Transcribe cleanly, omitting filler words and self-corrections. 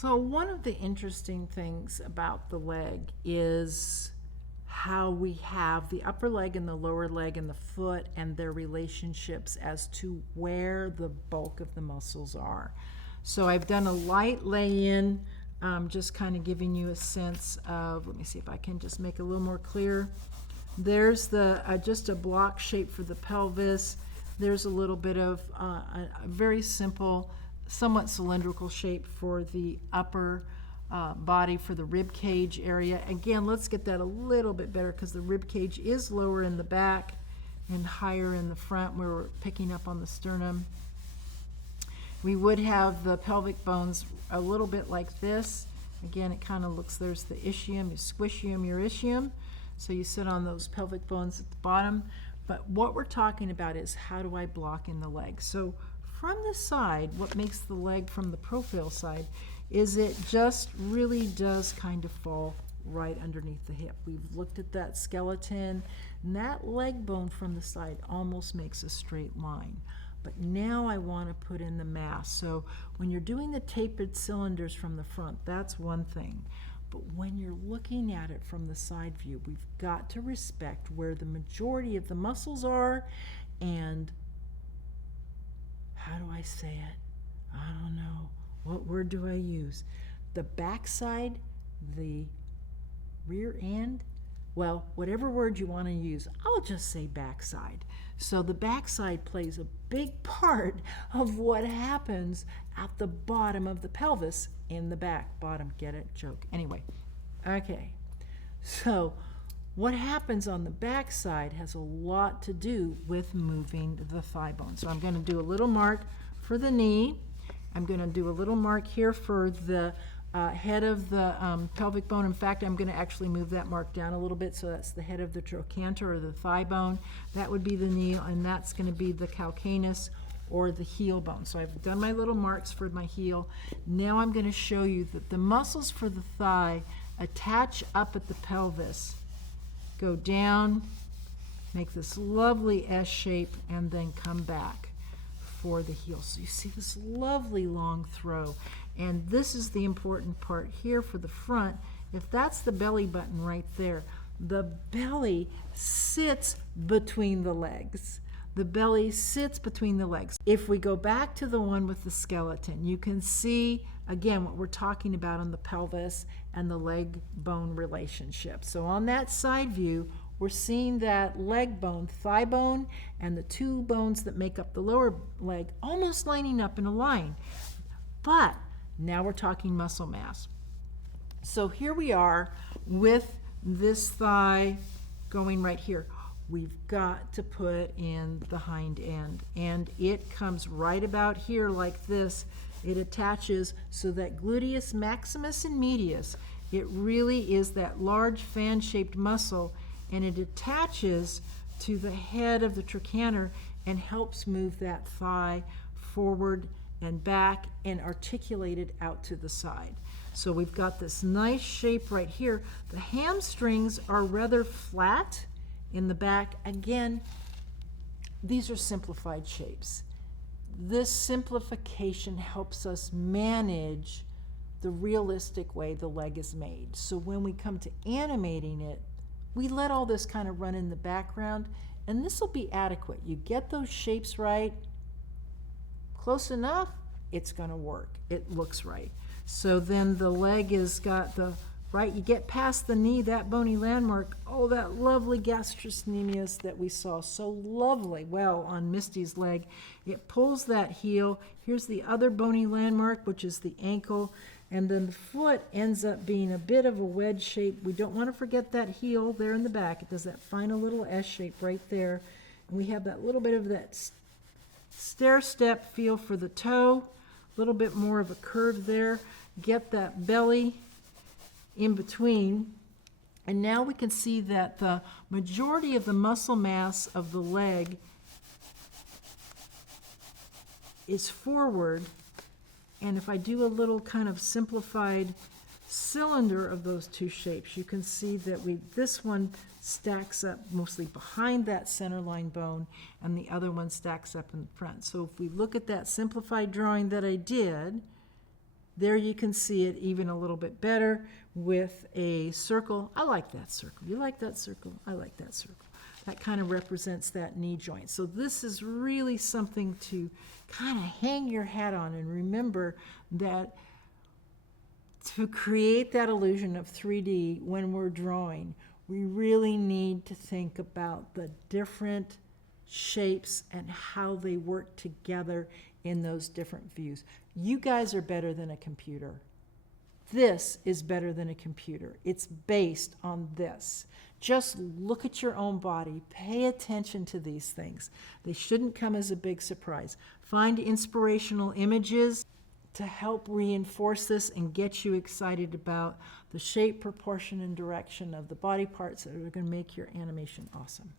So one of the interesting things about the leg is how we have the upper leg and the lower leg and the foot and their relationships as to where the bulk of the muscles are. So I've done a light lay-in, just kind of giving you a sense of, let me see if I can just make it a little more clear. There's the just a block shape for the pelvis. There's a little bit of a very simple, somewhat cylindrical shape for the upper body for the rib cage area. Again, let's get that a little bit better because the rib cage is lower in the back and higher in the front where we're picking up on the sternum. We would have the pelvic bones a little bit like this. Again, it kind of looks, there's the ischium, your squishium, your ischium. So you sit on those pelvic bones at the bottom. But what we're talking about is how do I block in the leg? So from the side, what makes the leg from the profile side is it just really does kind of fall right underneath the hip. We've looked at that skeleton, and that leg bone from the side almost makes a straight line. But now I want to put in the mass. So when you're doing the tapered cylinders from the front, that's one thing. But when you're looking at it from the side view, we've got to respect where the majority of the muscles are, and how do I say it? I don't know. What word do I use? The backside, the rear end, well, whatever word you want to use, I'll just say backside. So the backside plays a big part of what happens at the bottom of the pelvis in the back. Bottom, get it? Joke. Anyway, okay. So what happens on the backside has a lot to do with moving the thigh bone. So I'm going to do a little mark for the knee. I'm going to do a little mark here for the head of the pelvic bone. In fact, I'm going to actually move that mark down a little bit, so that's the head of the trochanter or the thigh bone. That would be the knee, and that's going to be the calcaneus or the heel bone. So I've done my little marks for my heel. Now I'm going to show you that the muscles for the thigh attach up at the pelvis, go down, make this lovely S shape, and then come back for the heel. So you see this lovely long throw. And this is the important part here for the front. If that's the belly button right there, the belly sits between the legs. The belly sits between the legs. If we go back to the one with the skeleton, you can see again what we're talking about on the pelvis and the leg bone relationship. So on that side view, we're seeing that leg bone, thigh bone, and the two bones that make up the lower leg almost lining up in a line. But now we're talking muscle mass. So here we are with this thigh going right here. We've got to put in the hind end, and it comes right about here like this. It attaches so that gluteus maximus and medius, it really is that large fan-shaped muscle, and it attaches to the head of the trochanter and helps move that thigh forward and back and articulate it out to the side. So we've got this nice shape right here. The hamstrings are rather flat in the back. Again, these are simplified shapes. This simplification helps us manage the realistic way the leg is made. So when we come to animating it, we let all this kind of run in the background, and this will be adequate. You get those shapes right, close enough, it's going to work. It looks right. So then the leg has got the right, you get past the knee, that bony landmark, oh, that lovely gastrocnemius that we saw so lovely well on Misty's leg. It pulls that heel. Here's the other bony landmark, which is the ankle. And then the foot ends up being a bit of a wedge shape. We don't want to forget that heel there in the back. It does that final little S shape right there. And we have that little bit of that stair-step feel for the toe, a little bit more of a curve there. Get that belly in between. And now we can see that the majority of the muscle mass of the leg is forward. And if I do a little kind of simplified cylinder of those two shapes, you can see that this one stacks up mostly behind that center line bone, and the other one stacks up in front. So if we look at that simplified drawing that I did, There you can see it even a little bit better with a circle. I like that circle. You like that circle? I like that circle. That kind of represents that knee joint. So this is really something to kind of hang your hat on and remember that to create that illusion of 3D when we're drawing, we really need to think about the different shapes and how they work together in those different views. You guys are better than a computer. This is better than a computer. It's based on this. Just look at your own body. Pay attention to these things. They shouldn't come as a big surprise. Find inspirational images to help reinforce this and get you excited about the shape, proportion, and direction of the body parts that are going to make your animation awesome.